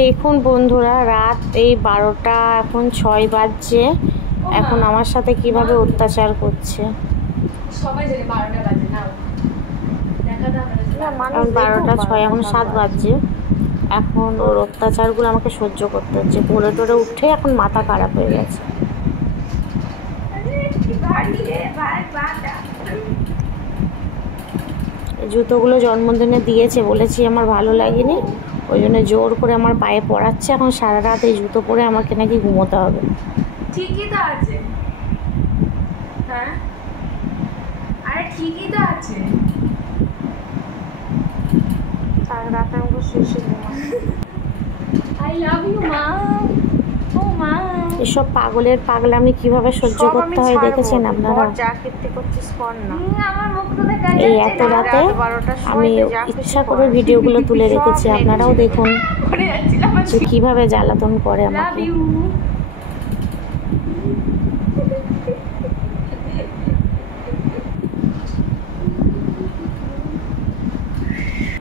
দেখুন বন্ধুরা, রাত এই 12টা, এখন 6 বাজছে। এখন আমার সাথে কিভাবে অত্যাচার করছে। সবাই জানে 12টা বাজে না, এখন 12টা 6, এখন 7 বাজছে। এখন ওর অত্যাচারগুলো আমাকে সহ্য করতে হচ্ছে। পড়ে টরে উঠে এখন মাথা খারাপ হয়ে গেছে। জুতোগুলো জন্মদিনে দিয়েছে, বলেছি আমার ভালো লাগেনি, ওই জন্য জোর করে আমার পায়ে পড়াচ্ছে। এখন সারা রাত এই জুতো পরে আমাকে নাকি ঘুমোতে হবে। ঠিকই তো আছে, হ্যাঁ, আরে ঠিকই তো আছে। সারা রাত আমাকে শুয়ে আই লাভ ইউ মা। ও মা, এসব পাগলের পাগলামি কিভাবে সহ্য করতে হয় দেখেছেন আপনারা? যা কীর্তি করছিস কর না। আমার মুখ তো দেখা এই যাচ্ছে এত না। রাতে 12টার সময় আমি তুই যা ইচ্ছা করে ভিডিওগুলো তুলে রেখেছি, আপনারাও দেখুন করে যাচ্ছিলাম। যে কিভাবে জ্বালাতন করে লাভ আমাকে। ইউ।